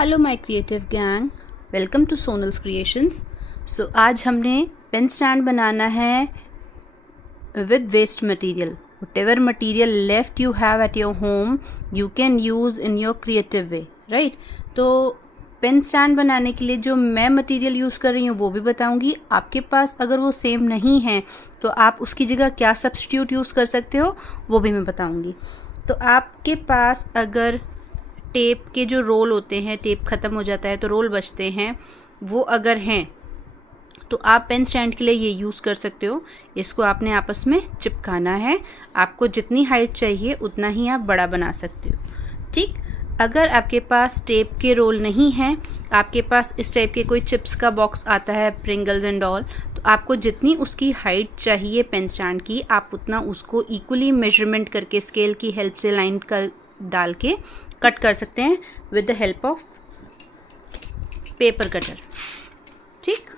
Hello my creative gang, welcome to Sonal's creations. So आज हमने pen stand बनाना है with waste material. whatever material left you have at your home you can use in your creative way, right? तो pen stand बनाने के लिए जो मैं मटेरियल यूज़ कर रही हूँ वो भी बताऊँगी। आपके पास अगर वो सेम नहीं है तो आप उसकी जगह क्या सब्स्टिट्यूट यूज़ कर सकते हो वो भी मैं बताऊँगी। तो आपके पास अगर टेप के जो रोल होते हैं, टेप ख़त्म हो जाता है तो रोल बचते हैं, वो अगर हैं तो आप पेन स्टैंड के लिए ये यूज़ कर सकते हो। इसको आपने आपस में चिपकाना है। आपको जितनी हाइट चाहिए उतना ही आप बड़ा बना सकते हो, ठीक। अगर आपके पास टेप के रोल नहीं हैं, आपके पास इस टाइप के कोई चिप्स का बॉक्स आता है, प्रिंगल्स एंड ऑल, तो आपको जितनी उसकी हाइट चाहिए पेन स्टैंड की, आप उतना उसको इक्वली मेजरमेंट करके स्केल की हेल्प से लाइन कर डाल के कट कर सकते हैं with the help of paper cutter, ठीक।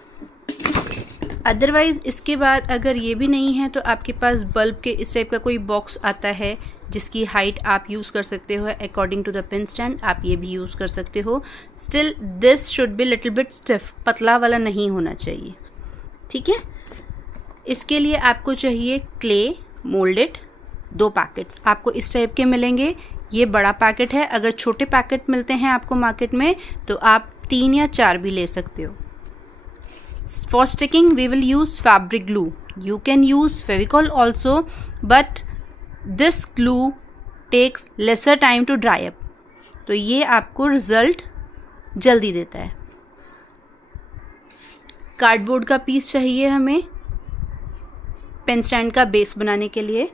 अदरवाइज़ इसके बाद अगर ये भी नहीं है तो आपके पास बल्ब के इस टाइप का कोई बॉक्स आता है जिसकी हाइट आप यूज़ कर सकते हो according to the pen stand, आप ये भी यूज़ कर सकते हो। Still this should be little bit stiff, पतला वाला नहीं होना चाहिए, ठीक है। इसके लिए आपको चाहिए क्ले मोल्डेड 2 पैकेट्स, आपको इस टाइप के मिलेंगे। ये बड़ा पैकेट है, अगर छोटे पैकेट मिलते हैं आपको मार्केट में तो आप 3 या 4 भी ले सकते हो। For sticking we will use fabric glue. You can use Fevicol also, but this glue takes lesser time to dry up. तो ये आपको रिज़ल्ट जल्दी देता है। कार्डबोर्ड का पीस चाहिए हमें पेन स्टैंड का बेस बनाने के लिए,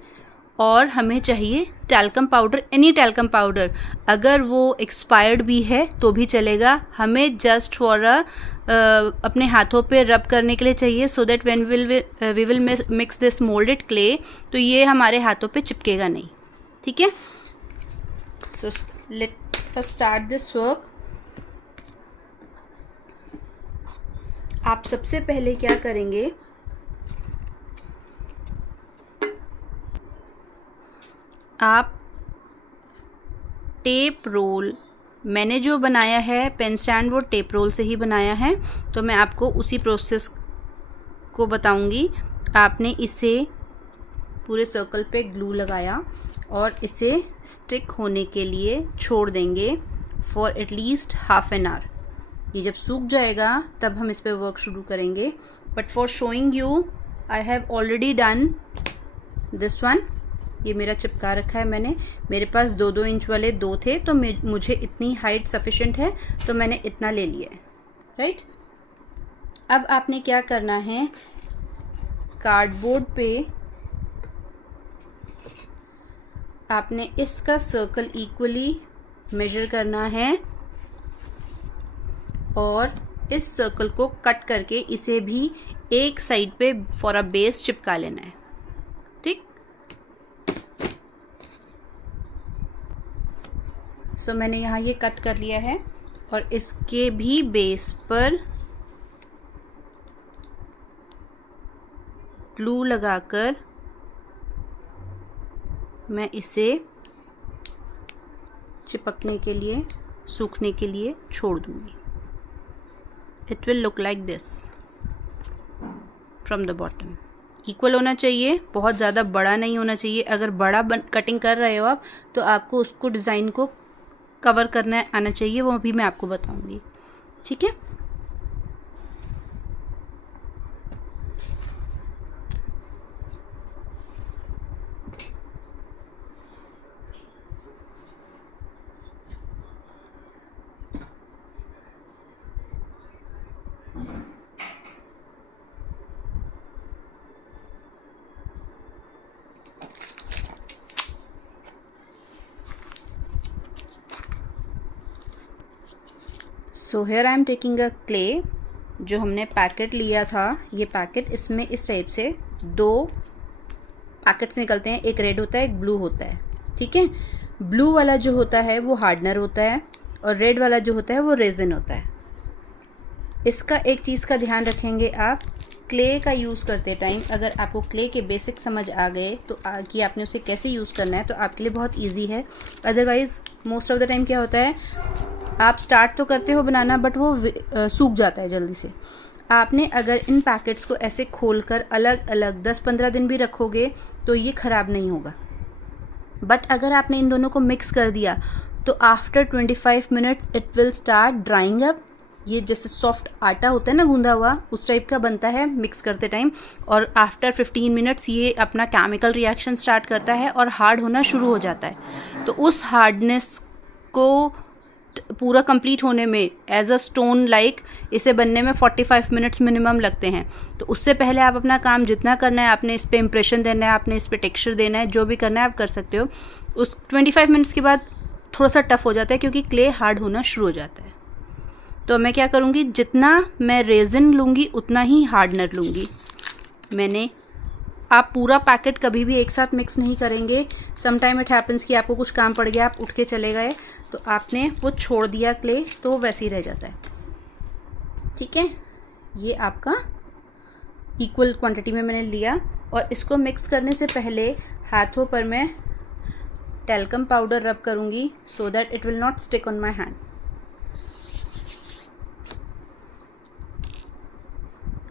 और हमें चाहिए talcum powder, any talcum powder, अगर वो एक्सपायर्ड भी है तो भी चलेगा। हमें जस्ट फॉर अपने हाथों पे रब करने के लिए चाहिए, so that when we will mix this moulded clay तो ये हमारे हाथों पे चिपकेगा नहीं, ठीक है। So let us start this work. आप सबसे पहले क्या करेंगे, आप टेप रोल, मैंने जो बनाया है पेन स्टैंड वो टेप रोल से ही बनाया है, तो मैं आपको उसी प्रोसेस को बताऊंगी। आपने इसे पूरे सर्कल पे ग्लू लगाया और इसे स्टिक होने के लिए छोड़ देंगे for at least half an hour. ये जब सूख जाएगा तब हम इस पर वर्क शुरू करेंगे, but for showing you I have already done this one. ये मेरा चिपका रखा है मैंने, मेरे पास 2-2 इंच वाले 2 थे तो मुझे इतनी हाइट सफिशेंट है तो मैंने इतना ले लिया है, राइट। अब आपने क्या करना है, कार्डबोर्ड पे आपने इसका सर्कल इक्वली मेजर करना है और इस सर्कल को कट करके इसे भी एक साइड पे फॉर अ बेस चिपका लेना है, ठीक। सो मैंने यहाँ ये कट कर लिया है और इसके भी बेस पर ग्लू लगाकर मैं इसे चिपकने के लिए, सूखने के लिए छोड़ दूँगी। It will look like this from the bottom. Equal होना चाहिए, बहुत ज़्यादा बड़ा नहीं होना चाहिए। अगर बड़ा कटिंग कर रहे हो आप तो आपको उसको डिज़ाइन को कवर करना आना चाहिए, वो भी मैं आपको बताऊंगी, ठीक है। So here I am taking a clay, जो हमने पैकेट लिया था ये पैकेट, इसमें इस टाइप से 2 पैकेट्स निकलते हैं, एक रेड होता है एक ब्लू होता है, ठीक है। ब्लू वाला जो होता है वो हार्डनर होता है और रेड वाला जो होता है वो रेजिन होता है। इसका एक चीज़ का ध्यान रखेंगे आप, क्ले का यूज़ करते टाइम अगर आपको क्ले के बेसिक समझ आ गए तो कि आपने उसे कैसे यूज़ करना है तो आपके लिए बहुत ईजी है। Otherwise most of the time क्या होता है, आप स्टार्ट तो करते हो बनाना बट वो सूख जाता है जल्दी से। आपने अगर इन पैकेट्स को ऐसे खोलकर अलग अलग 10-15 दिन भी रखोगे तो ये ख़राब नहीं होगा। बट अगर आपने इन दोनों को मिक्स कर दिया तो after 25 minutes it will start drawing up. ये जैसे सॉफ्ट आटा होता है ना गूंदा हुआ, उस टाइप का बनता है मिक्स करते टाइम, और आफ्टर 15 मिनट्स ये अपना केमिकल रिएक्शन स्टार्ट करता है और हार्ड होना शुरू हो जाता है। तो उस हार्डनेस को पूरा कंप्लीट होने में एज अ स्टोन लाइक इसे बनने में 45 मिनट्स मिनिमम लगते हैं। तो उससे पहले आप अपना काम जितना करना है, आपने इस पर इम्प्रेशन देना है, आपने इस पर टेक्सचर देना है, जो भी करना है आप कर सकते हो। उस 25 मिनट्स के बाद थोड़ा सा टफ हो जाता है क्योंकि क्ले हार्ड होना शुरू हो जाता है। तो मैं क्या करूँगी, जितना मैं रेजिन लूँगी उतना ही हार्डनर लूँगी। आप पूरा पैकेट कभी भी एक साथ मिक्स नहीं करेंगे। सम टाइम इट हैपन्स कि आपको कुछ काम पड़ गया, आप उठ के चले गए तो आपने वो छोड़ दिया क्ले, तो वो वैसे ही रह जाता है। ठीक है, ये आपका इक्वल क्वांटिटी में मैंने लिया और इसको मिक्स करने से पहले हाथों पर मैं टैल्कम पाउडर रब करूँगी so that it will not stick on my hand.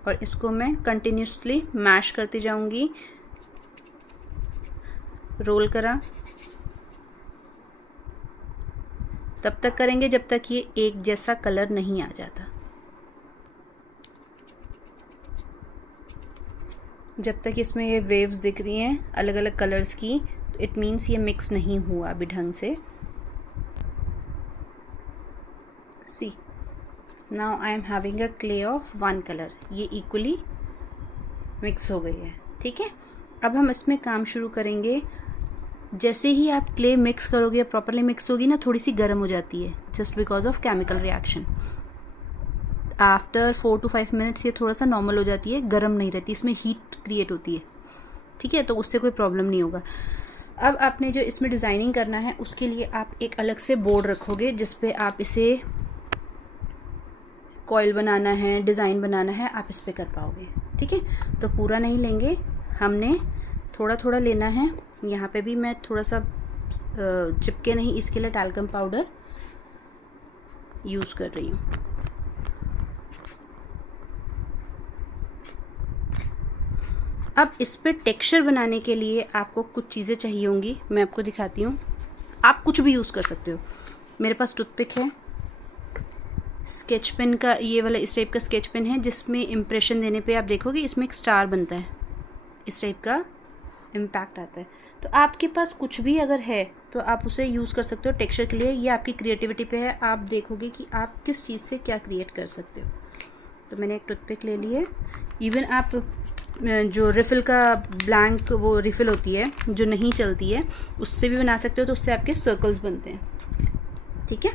और इसको मैं कंटिन्यूसली मैश करती जाऊंगी, रोल करा तब तक करेंगे जब तक ये एक जैसा कलर नहीं आ जाता। जब तक इसमें ये वेव्स दिख रही हैं अलग अलग कलर्स की, तो इट मीन्स ये मिक्स नहीं हुआ अभी ढंग से। See now I am having a clay of 1 colour, ये इक्वली मिक्स हो गई है। ठीक है, अब हम इसमें काम शुरू करेंगे। जैसे ही आप क्ले मिक्स करोगे, प्रॉपरली मिक्स होगी ना, थोड़ी सी गर्म हो जाती है just because of chemical reaction. After 4 to 5 minutes ये थोड़ा सा नॉर्मल हो जाती है, गर्म नहीं रहती, इसमें हीट क्रिएट होती है। ठीक है, तो उससे कोई प्रॉब्लम नहीं होगा। अब आपने जो इसमें डिज़ाइनिंग करना है उसके लिए आप एक अलग से बोर्ड रखोगे जिस पे आप इसे कॉइल बनाना है, डिज़ाइन बनाना है, आप इस पे कर पाओगे। ठीक है, तो पूरा नहीं लेंगे, हमने थोड़ा थोड़ा लेना है। यहाँ पे भी मैं थोड़ा सा चिपके नहीं, इसके लिए टैल्कम पाउडर यूज़ कर रही हूँ। अब इस पे टेक्सचर बनाने के लिए आपको कुछ चीज़ें चाहिए होंगी, मैं आपको दिखाती हूँ। आप कुछ भी यूज़ कर सकते हो। मेरे पास टूथपिक है, स्केच पेन का ये वाला इस टाइप का स्केच पेन है जिसमें इम्प्रेशन देने पे आप देखोगे इसमें एक स्टार बनता है, इस टाइप का इम्पैक्ट आता है। तो आपके पास कुछ भी अगर है तो आप उसे यूज़ कर सकते हो टेक्सचर के लिए। ये आपकी क्रिएटिविटी पे है, आप देखोगे कि आप किस चीज़ से क्या क्रिएट कर सकते हो। तो मैंने एक टूथपिक ले ली है। इवन आप जो रिफ़िल का ब्लैंक वो रिफ़िल होती है जो नहीं चलती है, उससे भी बना सकते हो, तो उससे आपके सर्कल्स बनते हैं। ठीक है,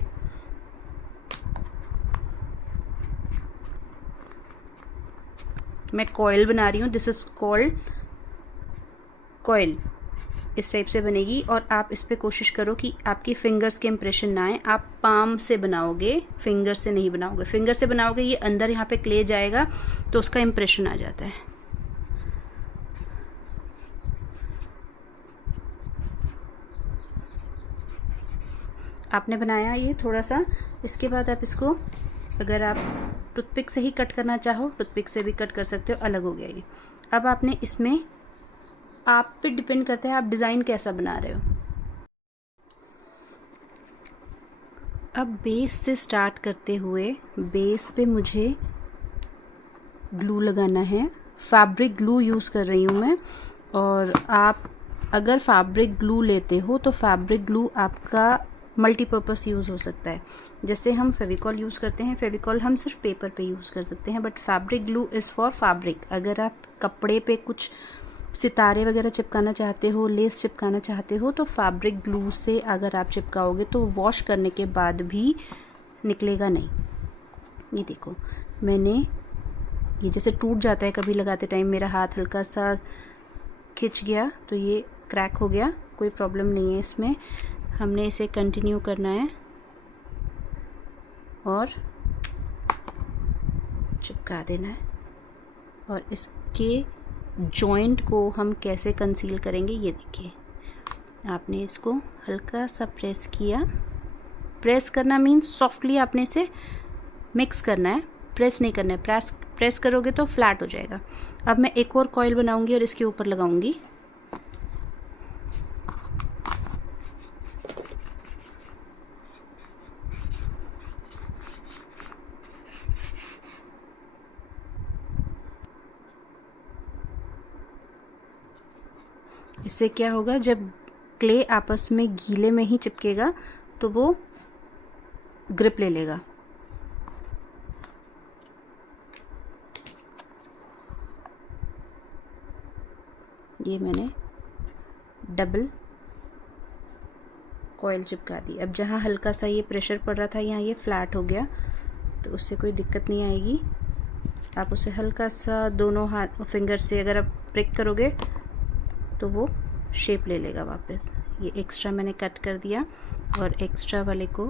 मैं कॉइल बना रही हूँ, दिस इज़ कॉल्ड कॉइल। इस टाइप से बनेगी और आप इस पे कोशिश करो कि आपकी फिंगर्स के इम्प्रेशन ना आए। आप पाम से बनाओगे, फिंगर से नहीं बनाओगे। फिंगर से बनाओगे ये अंदर यहाँ पे क्ले जाएगा तो उसका इम्प्रेशन आ जाता है। आपने बनाया ये थोड़ा सा, इसके बाद आप इसको अगर आप टूथपिक से ही कट करना चाहो टूथपिक से भी कट कर सकते हो, अलग हो गया ये। अब आपने इसमें आप पे डिपेंड करता है आप डिज़ाइन कैसा बना रहे हो। अब बेस से स्टार्ट करते हुए बेस पे मुझे ग्लू लगाना है। फैब्रिक ग्लू यूज़ कर रही हूँ मैं। और आप अगर फैब्रिक ग्लू लेते हो तो फैब्रिक ग्लू आपका मल्टीपर्पज़ यूज़ हो सकता है। जैसे हम फेविकॉल यूज़ करते हैं, फेविकॉल हम सिर्फ पेपर पे यूज़ कर सकते हैं, but fabric glue is for fabric. अगर आप कपड़े पे कुछ सितारे वगैरह चिपकाना चाहते हो, लेस चिपकाना चाहते हो, तो फैब्रिक ग्लू से अगर आप चिपकाओगे तो वॉश करने के बाद भी निकलेगा नहीं। ये देखो, मैंने ये जैसे टूट जाता है कभी लगाते टाइम, मेरा हाथ हल्का सा खिंच गया तो ये क्रैक हो गया, कोई प्रॉब्लम नहीं है इसमें। हमने इसे कंटिन्यू करना है और चिपका देना है। और इसके जॉइंट को हम कैसे कंसील करेंगे ये देखिए। आपने इसको हल्का सा प्रेस किया प्रेस करना मीन्स सॉफ्टली आपने इसे मिक्स करना है, प्रेस नहीं करना है। प्रेस करोगे तो फ्लैट हो जाएगा। अब मैं एक और कॉइल बनाऊंगी और इसके ऊपर लगाऊंगी। इससे क्या होगा, जब क्ले आपस में गीले में ही चिपकेगा तो वो ग्रिप ले लेगा। ये मैंने डबल कॉइल चिपका दी। अब जहाँ हल्का सा ये प्रेशर पड़ रहा था यहाँ ये फ्लैट हो गया, तो उससे कोई दिक्कत नहीं आएगी। आप उसे हल्का सा दोनों हाथ फिंगर से अगर आप प्रिक करोगे तो वो शेप ले लेगा वापस। ये एक्स्ट्रा मैंने कट कर दिया और एक्स्ट्रा वाले को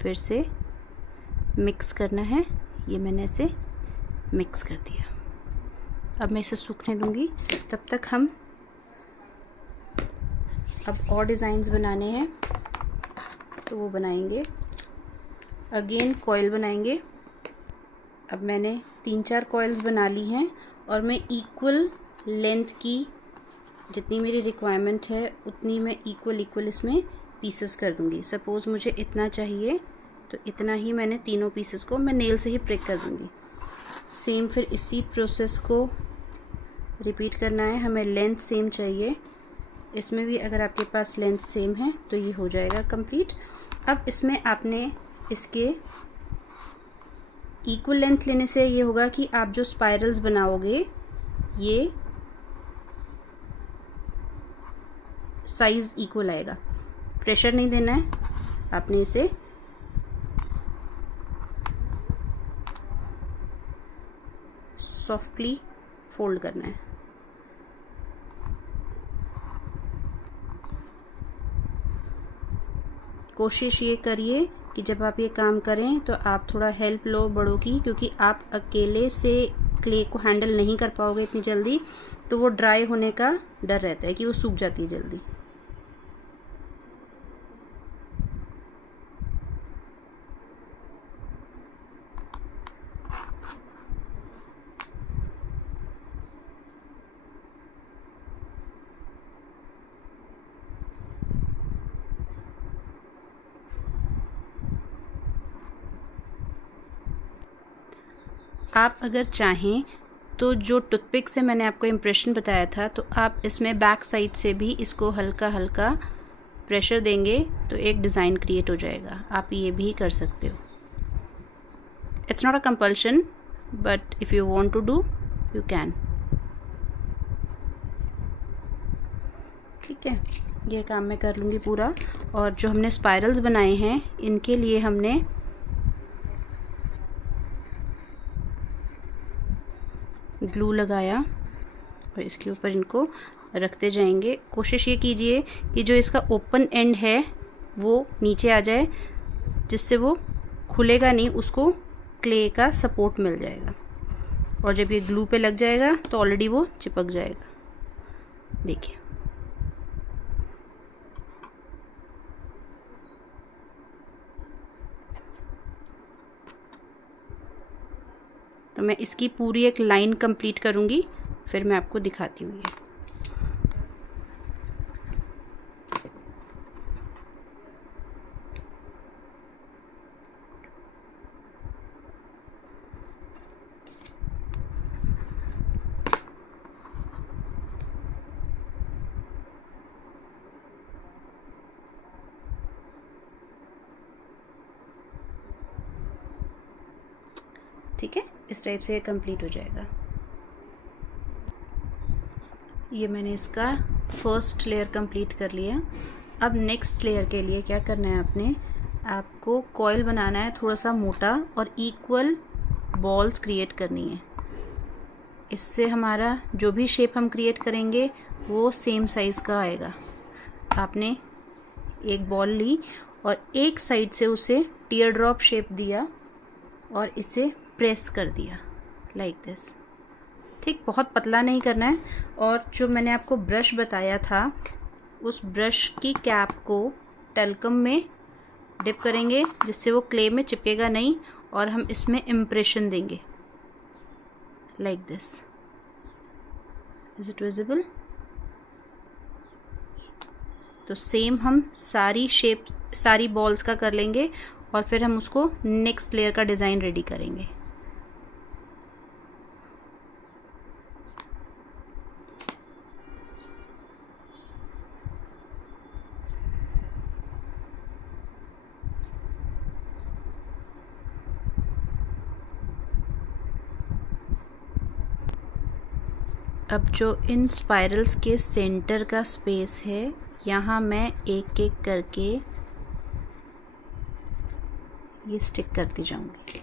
फिर से मिक्स करना है। ये मैंने इसे मिक्स कर दिया। अब मैं इसे सूखने दूंगी। तब तक हम अब और डिज़ाइंस बनाने हैं तो वो बनाएंगे। अगेन कॉइल बनाएंगे। अब मैंने 3-4 कॉइल्स बना ली हैं और मैं इक्वल लेंथ की जितनी मेरी रिक्वायरमेंट है उतनी मैं इक्वल इसमें पीसेस कर दूंगी। सपोज़ मुझे इतना चाहिए तो इतना ही मैंने तीनों पीसेस को मैं नेल से ही प्रिक कर दूंगी। सेम फिर इसी प्रोसेस को रिपीट करना है। हमें लेंथ सेम चाहिए। इसमें भी अगर आपके पास लेंथ सेम है तो ये हो जाएगा कंप्लीट। अब इसमें आपने इसके इक्वल लेंथ लेने से ये होगा कि आप जो स्पाइरल्स बनाओगे ये साइज़ इक्वल आएगा। प्रेशर नहीं देना है, आपने इसे सॉफ्टली फोल्ड करना है। कोशिश ये करिए कि जब आप ये काम करें तो आप थोड़ा हेल्प लो बड़ों की, क्योंकि आप अकेले से क्ले को हैंडल नहीं कर पाओगे इतनी जल्दी, तो वो ड्राई होने का डर रहता है कि वो सूख जाती है जल्दी। आप अगर चाहें तो जो टूथपिक से मैंने आपको इम्प्रेशन बताया था, तो आप इसमें बैक साइड से भी इसको हल्का हल्का प्रेशर देंगे तो एक डिज़ाइन क्रिएट हो जाएगा। आप ये भी कर सकते हो। It's not a compulsion, but if you want to do you can. ठीक है, ये काम मैं कर लूँगी पूरा। और जो हमने स्पाइरल्स बनाए हैं इनके लिए हमने ग्लू लगाया और इसके ऊपर इनको रखते जाएंगे। कोशिश ये कीजिए कि जो इसका ओपन एंड है वो नीचे आ जाए, जिससे वो खुलेगा नहीं, उसको क्ले का सपोर्ट मिल जाएगा। और जब ये ग्लू पे लग जाएगा तो ऑलरेडी वो चिपक जाएगा। देखिए, तो मैं इसकी पूरी एक लाइन कंप्लीट करूँगी, फिर मैं आपको दिखाती हूँ ये। ठीक है, इस टाइप से ये कंप्लीट हो जाएगा। ये मैंने इसका फर्स्ट लेयर कंप्लीट कर लिया। अब नेक्स्ट लेयर के लिए क्या करना है, आपको कॉइल बनाना है थोड़ा सा मोटा और इक्वल बॉल्स क्रिएट करनी है। इससे हमारा जो भी शेप हम क्रिएट करेंगे वो सेम साइज़ का आएगा। आपने एक बॉल ली और एक साइड से उसे टीयर ड्रॉप शेप दिया और इसे प्रेस कर दिया लाइक दिस। ठीक, बहुत पतला नहीं करना है। और जो मैंने आपको ब्रश बताया था, उस ब्रश की कैप को टेल्कम में डिप करेंगे जिससे वो क्ले में चिपकेगा नहीं, और हम इसमें इम्प्रेशन देंगे like this. Is it visible? तो सेम हम सारी बॉल्स का कर लेंगे और फिर हम उसको नेक्स्ट लेयर का डिज़ाइन रेडी करेंगे। अब जो इन स्पाइरल्स के सेंटर का स्पेस है, यहाँ मैं एक एक करके ये स्टिक करती जाऊंगी।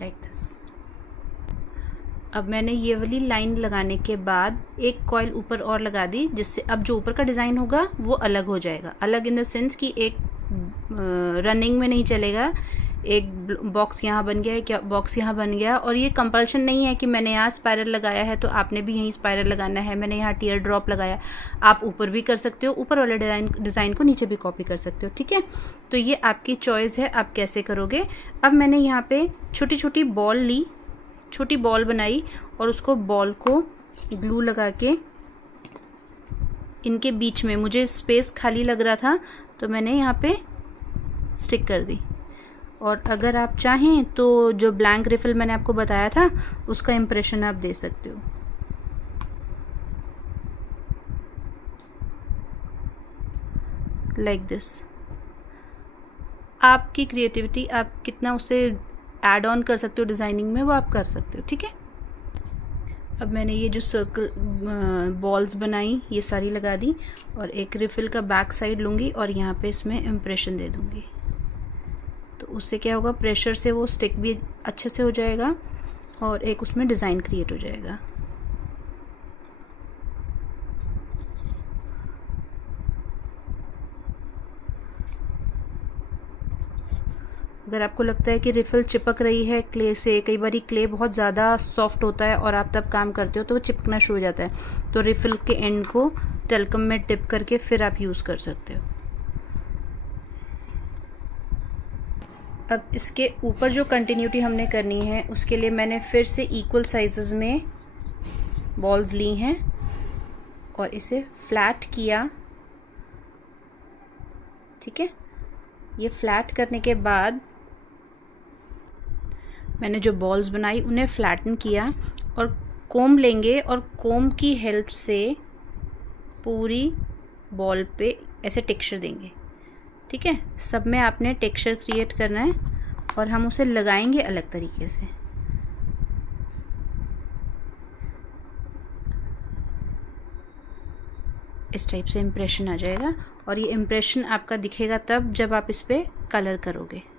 Like this. अब मैंने ये वाली लाइन लगाने के बाद एक कॉइल ऊपर और लगा दी, जिससे अब जो ऊपर का डिज़ाइन होगा वो अलग हो जाएगा। अलग इन द सेंस कि एक रनिंग में नहीं चलेगा, एक बॉक्स यहाँ बन गया है, क्या बॉक्स यहाँ बन गया। और ये कंपल्शन नहीं है कि मैंने यहाँ स्पाइरल लगाया है तो आपने भी यहीं स्पाइरल लगाना है, मैंने यहाँ टीयर ड्रॉप लगाया। आप ऊपर भी कर सकते हो, ऊपर वाले डिज़ाइन को नीचे भी कॉपी कर सकते हो, ठीक है। तो ये आपकी चॉइस है, आप कैसे करोगे। अब मैंने यहाँ पे छोटी छोटी बॉल ली, छोटी बॉल बनाई और उसको बॉल को ग्लू लगा के इनके बीच में, मुझे स्पेस खाली लग रहा था तो मैंने यहाँ पे स्टिक कर दी। और अगर आप चाहें तो जो ब्लैंक रिफिल मैंने आपको बताया था उसका इम्प्रेशन आप दे सकते हो। Like this. आपकी क्रिएटिविटी, आप कितना उसे ऐड ऑन कर सकते हो डिज़ाइनिंग में, वो आप कर सकते हो, ठीक है। अब मैंने ये जो सर्कल बॉल्स बनाई ये सारी लगा दी और एक रिफिल का बैक साइड लूँगी और यहाँ पे इसमें इम्प्रेशन दे दूँगी। तो उससे क्या होगा, प्रेशर से वो स्टिक भी अच्छे से हो जाएगा और एक उसमें डिज़ाइन क्रिएट हो जाएगा। अगर आपको लगता है कि रिफ़िल चिपक रही है क्ले से, कई बार क्ले बहुत ज़्यादा सॉफ्ट होता है और आप तब काम करते हो तो वो चिपकना शुरू हो जाता है, तो रिफ़िल के एंड को टेल्कम में टिप करके फिर आप यूज़ कर सकते हो। अब इसके ऊपर जो कंटिन्यूटी हमने करनी है उसके लिए मैंने फिर से इक्वल साइजेस में बॉल्स ली हैं और इसे फ्लैट किया, ठीक है। ये फ्लैट करने के बाद मैंने जो बॉल्स बनाई उन्हें फ्लैटन किया और कोम लेंगे और कोम की हेल्प से पूरी बॉल पे ऐसे टेक्सचर देंगे, ठीक है। सब में आपने टेक्सचर क्रिएट करना है और हम उसे लगाएंगे अलग तरीके से। इस टाइप से इम्प्रेशन आ जाएगा और ये इम्प्रेशन आपका दिखेगा तब जब आप इस पर कलर करोगे।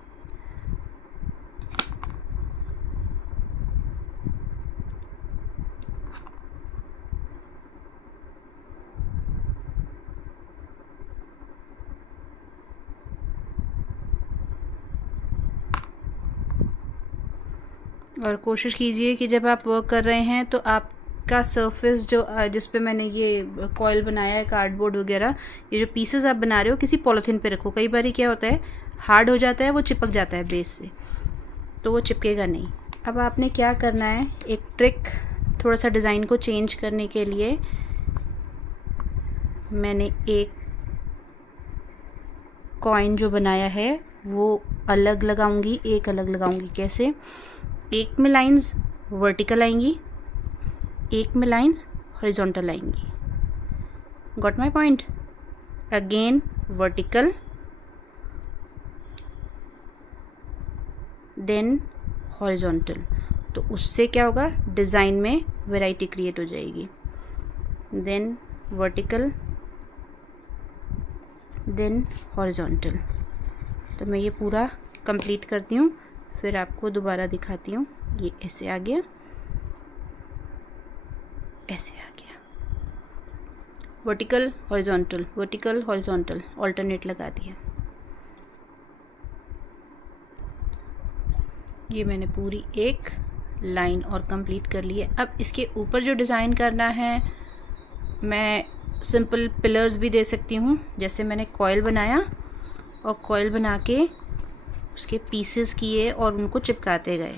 और कोशिश कीजिए कि जब आप वर्क कर रहे हैं तो आपका सरफेस जो जिस पे मैंने ये कॉइल बनाया है, कार्डबोर्ड वगैरह, ये जो पीसेस आप बना रहे हो किसी पॉलीथीन पे रखो। कई बार क्या होता है, हार्ड हो जाता है, वो चिपक जाता है बेस से, तो वो चिपकेगा नहीं। अब आपने क्या करना है, एक ट्रिक, थोड़ा सा डिज़ाइन को चेंज करने के लिए मैंने एक कॉइन जो बनाया है वो अलग लगाऊंगी, एक अलग लगाऊंगी। कैसे? एक में लाइंस वर्टिकल आएंगी, एक में लाइंस हॉरिजॉन्टल आएंगी। Got my point? Again vertical, then horizontal. तो उससे क्या होगा? डिज़ाइन में वैरायटी क्रिएट हो जाएगी। Then vertical, then horizontal. तो मैं ये पूरा कंप्लीट करती हूँ, फिर आपको दोबारा दिखाती हूँ। ये ऐसे आ गया, ऐसे आ गया। Vertical horizontal, vertical horizontal, alternate लगा दिया। ये मैंने पूरी एक लाइन और कंप्लीट कर ली है। अब इसके ऊपर जो डिज़ाइन करना है, मैं सिंपल पिलर्स भी दे सकती हूँ। जैसे मैंने कॉइल बनाया और कॉइल बना के उसके पीसेस किए और उनको चिपकाते गए,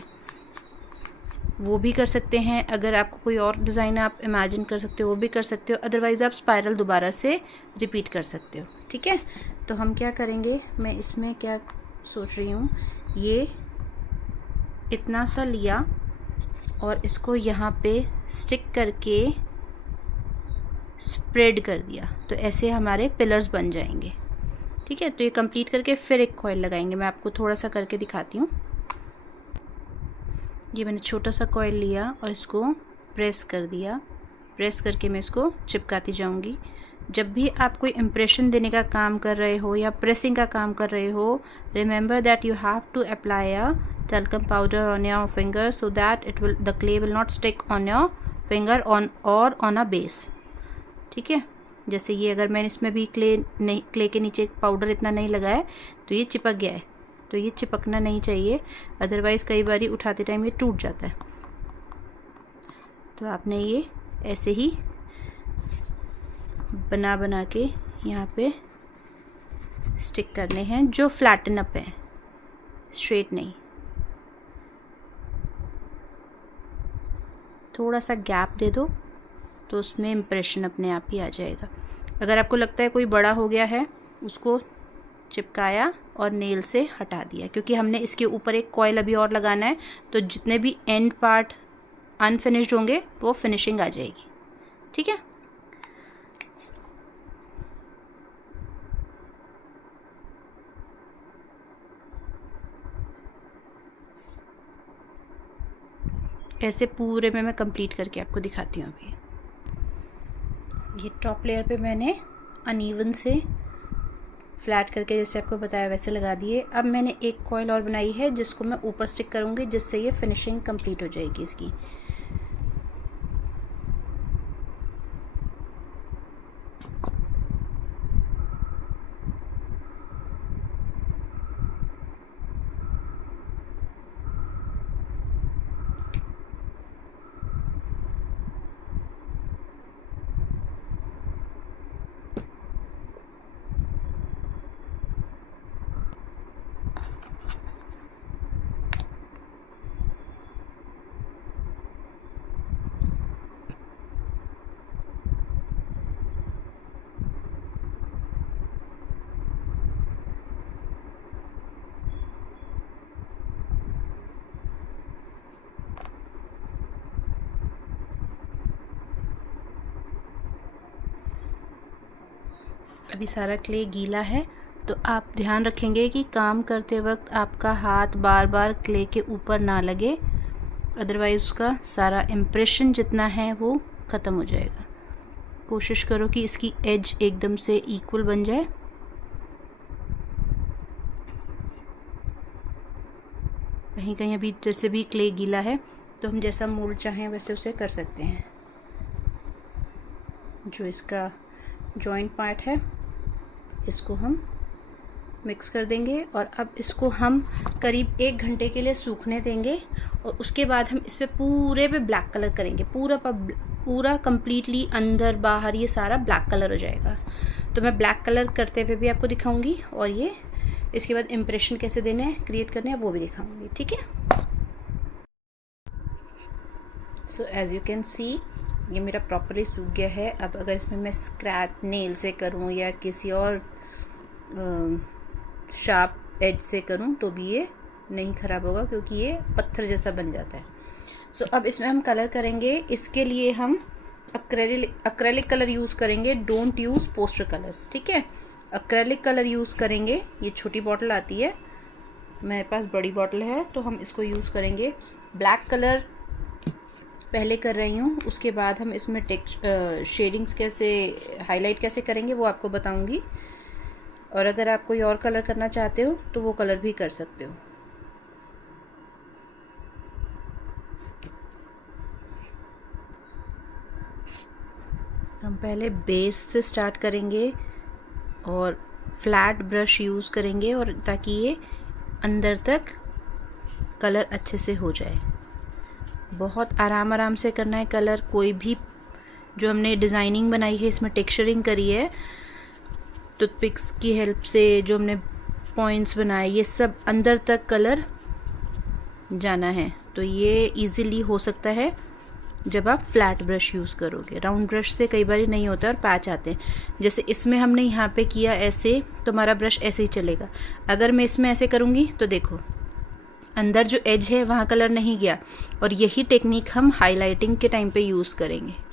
वो भी कर सकते हैं। अगर आपको कोई और डिज़ाइन आप इमेजिन कर सकते हो वो भी कर सकते हो, अदरवाइज़ आप स्पाइरल दोबारा से रिपीट कर सकते हो। ठीक है, तो हम क्या करेंगे, मैं इसमें क्या सोच रही हूँ, ये इतना सा लिया और इसको यहाँ पे स्टिक करके स्प्रेड कर दिया, तो ऐसे हमारे पिलर्स बन जाएंगे। ठीक है, तो ये कंप्लीट करके फिर एक कॉइल लगाएंगे। मैं आपको थोड़ा सा करके दिखाती हूँ। ये मैंने छोटा सा कॉइल लिया और इसको प्रेस कर दिया। प्रेस करके मैं इसको चिपकाती जाऊंगी। जब भी आप कोई इम्प्रेशन देने का काम कर रहे हो या प्रेसिंग का काम कर रहे हो, remember that you have to apply a talcum powder on your finger so that the clay will not stick on your finger on a base। ठीक है, जैसे ये अगर मैंने इसमें भी क्ले के नीचे पाउडर इतना नहीं लगाया तो ये चिपक गया है, तो ये चिपकना नहीं चाहिए, अदरवाइज़ कई बार उठाते टाइम ये टूट जाता है। तो आपने ये ऐसे ही बना बना के यहाँ पे स्टिक करने हैं, जो फ्लैटन अप है, स्ट्रेट नहीं। थोड़ा सा गैप दे दो तो उसमें इम्प्रेशन अपने आप ही आ जाएगा। अगर आपको लगता है कोई बड़ा हो गया है, उसको चिपकाया और नेल से हटा दिया, क्योंकि हमने इसके ऊपर एक कॉइल अभी और लगाना है, तो जितने भी एंड पार्ट अनफिनिश्ड होंगे वो फिनिशिंग आ जाएगी। ठीक है, ऐसे पूरे में मैं कंप्लीट करके आपको दिखाती हूँ। अभी ये टॉप लेयर पे मैंने अनइवन से फ्लैट करके जैसे आपको बताया वैसे लगा दिए। अब मैंने एक कॉइल और बनाई है जिसको मैं ऊपर स्टिक करूँगी, जिससे ये फिनिशिंग कंप्लीट हो जाएगी इसकी। अभी सारा क्ले गीला है, तो आप ध्यान रखेंगे कि काम करते वक्त आपका हाथ बार बार क्ले के ऊपर ना लगे, अदरवाइज़ उसका सारा इम्प्रेशन जितना है वो ख़त्म हो जाएगा। कोशिश करो कि इसकी एज एकदम से इक्वल बन जाए। कहीं कहीं अभी जैसे भी क्ले गीला है तो हम जैसा मोल्ड चाहें वैसे उसे कर सकते हैं। जो इसका जॉइंट पार्ट है इसको हम मिक्स कर देंगे और अब इसको हम करीब 1 घंटे के लिए सूखने देंगे और उसके बाद हम इस पर पूरे पे ब्लैक कलर करेंगे। पूरा कंप्लीटली अंदर बाहर ये सारा ब्लैक कलर हो जाएगा। तो मैं ब्लैक कलर करते हुए भी आपको दिखाऊंगी और ये इसके बाद इम्प्रेशन कैसे देने हैं, क्रिएट करने हैं, वो भी दिखाऊंगी। ठीक है, so as you can see ये मेरा प्रॉपरली सूख गया है। अब अगर इसमें मैं स्क्रैच नेल से करूँ या किसी और शार्प एज से करूँ तो भी ये नहीं ख़राब होगा, क्योंकि ये पत्थर जैसा बन जाता है। सो अब इसमें हम कलर करेंगे। इसके लिए हम अक्रेलिक कलर यूज़ करेंगे, डोंट यूज़ पोस्टर कलर्स, ठीक है। अक्रेलिक कलर यूज़ करेंगे। ये छोटी बॉटल आती है, मेरे पास बड़ी बॉटल है तो हम इसको यूज़ करेंगे। ब्लैक कलर पहले कर रही हूँ, उसके बाद हम इसमें शेडिंग्स कैसे, हाईलाइट कैसे करेंगे वो आपको बताऊँगी। और अगर आप कोई और कलर करना चाहते हो तो वो कलर भी कर सकते हो। हम पहले बेस से स्टार्ट करेंगे और फ्लैट ब्रश यूज़ करेंगे, और ताकि ये अंदर तक कलर अच्छे से हो जाए। बहुत आराम से करना है कलर। कोई भी जो हमने डिज़ाइनिंग बनाई है, इसमें टेक्सचरिंग करी है टूथपिक्स की हेल्प से, जो हमने पॉइंट्स बनाए, ये सब अंदर तक कलर जाना है। तो ये इजीली हो सकता है जब आप फ्लैट ब्रश यूज़ करोगे। राउंड ब्रश से कई बार नहीं होता और पैच आते हैं। जैसे इसमें हमने यहाँ पे किया ऐसे, तो हमारा ब्रश ऐसे ही चलेगा। अगर मैं इसमें ऐसे करूँगी तो देखो अंदर जो एज है वहाँ कलर नहीं गया। और यही टेक्निक हम हाइलाइटिंग के टाइम पे यूज़ करेंगे।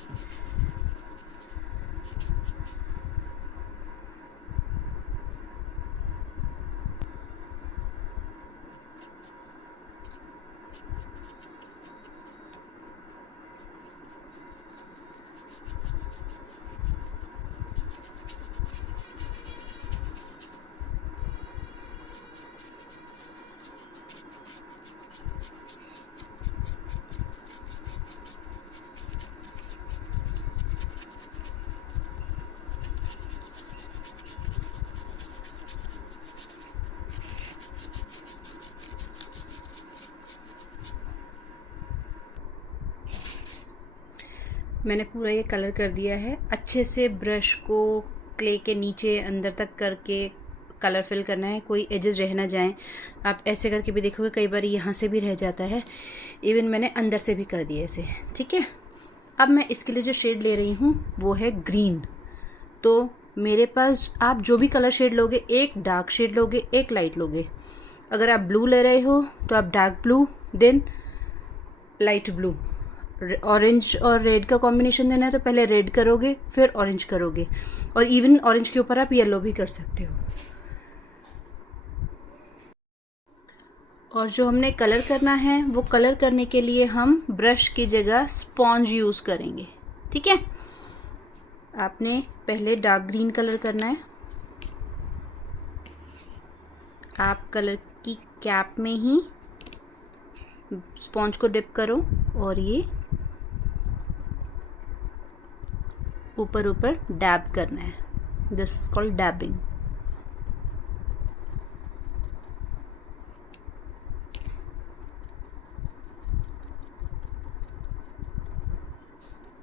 मैंने पूरा ये कलर कर दिया है। अच्छे से ब्रश को क्ले के नीचे अंदर तक करके कलर फिल करना है, कोई एजेस रह ना जाएं। आप ऐसे करके भी देखोगे कई बार यहाँ से भी रह जाता है। इवन मैंने अंदर से भी कर दिया ऐसे, ठीक है। अब मैं इसके लिए जो शेड ले रही हूँ वो है ग्रीन। तो मेरे पास आप जो भी कलर शेड लोगे, एक डार्क शेड लोगे, एक लाइट लोगे। अगर आप ब्लू ले रहे हो तो आप dark blue, then light blue. Orange और रेड का कॉम्बिनेशन देना है तो पहले रेड करोगे फिर ऑरेंज करोगे, और इवन ऑरेंज के ऊपर आप येलो भी कर सकते हो। और जो हमने कलर करना है वो कलर करने के लिए हम ब्रश की जगह स्पॉन्ज यूज़ करेंगे, ठीक है। आपने पहले डार्क ग्रीन कलर करना है। आप कलर की कैप में ही स्पॉन्ज को डिप करो और ये ऊपर ऊपर डैब करना है। This is called डैबिंग।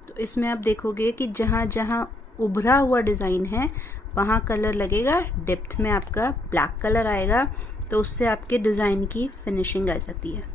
तो इसमें आप देखोगे कि जहाँ जहाँ उभरा हुआ डिज़ाइन है वहाँ कलर लगेगा। डेप्थ में आपका ब्लैक कलर आएगा, तो उससे आपके डिज़ाइन की फिनिशिंग आ जाती है।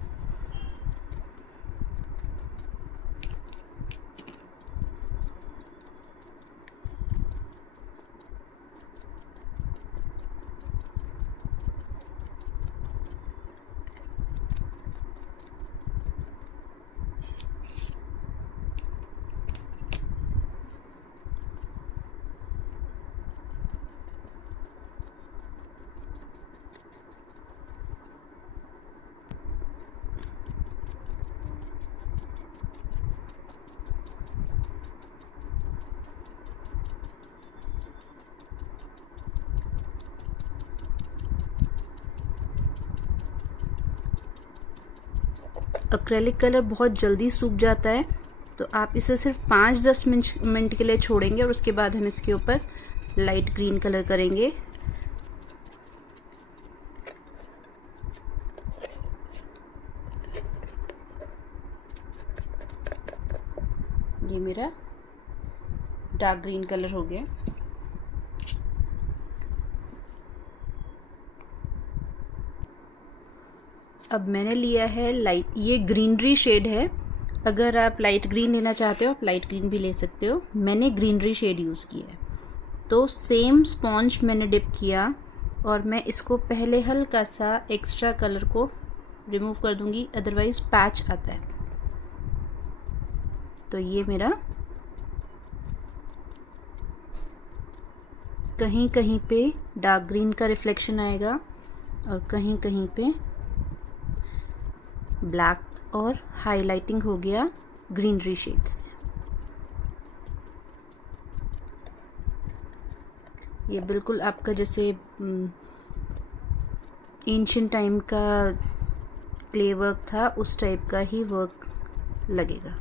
एक्रेलिक कलर बहुत जल्दी सूख जाता है, तो आप इसे सिर्फ 5-10 मिनट के लिए छोड़ेंगे और उसके बाद हम इसके ऊपर लाइट ग्रीन कलर करेंगे। ये मेरा डार्क ग्रीन कलर हो गया। अब मैंने लिया है लाइट, ये ग्रीनरी शेड है। अगर आप लाइट ग्रीन लेना चाहते हो आप लाइट ग्रीन भी ले सकते हो। मैंने ग्रीनरी शेड यूज़ किया है। तो सेम स्पॉन्ज मैंने डिप किया और मैं इसको पहले हल्का सा एक्स्ट्रा कलर को रिमूव कर दूंगी, अदरवाइज़ पैच आता है। तो ये मेरा कहीं कहीं पे डार्क ग्रीन का रिफ्लेक्शन आएगा और कहीं कहीं पे ब्लैक और हाईलाइटिंग हो गया ग्रीनरी शेड्स। ये बिल्कुल आपका जैसे एंशिएंट टाइम का क्ले वर्क था उस टाइप का ही वर्क लगेगा।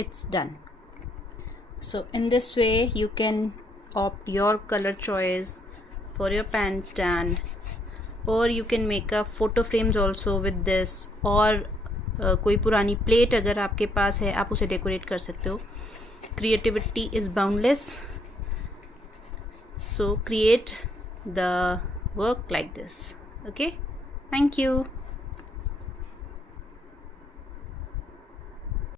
It's done. So in this way you can opt your color choice for your pen stand, or you can make up photo frames also with this, और कोई पुरानी plate अगर आपके पास है आप उसे डेकोरेट कर सकते हो। Creativity is boundless, so create the work like this. Okay, thank you.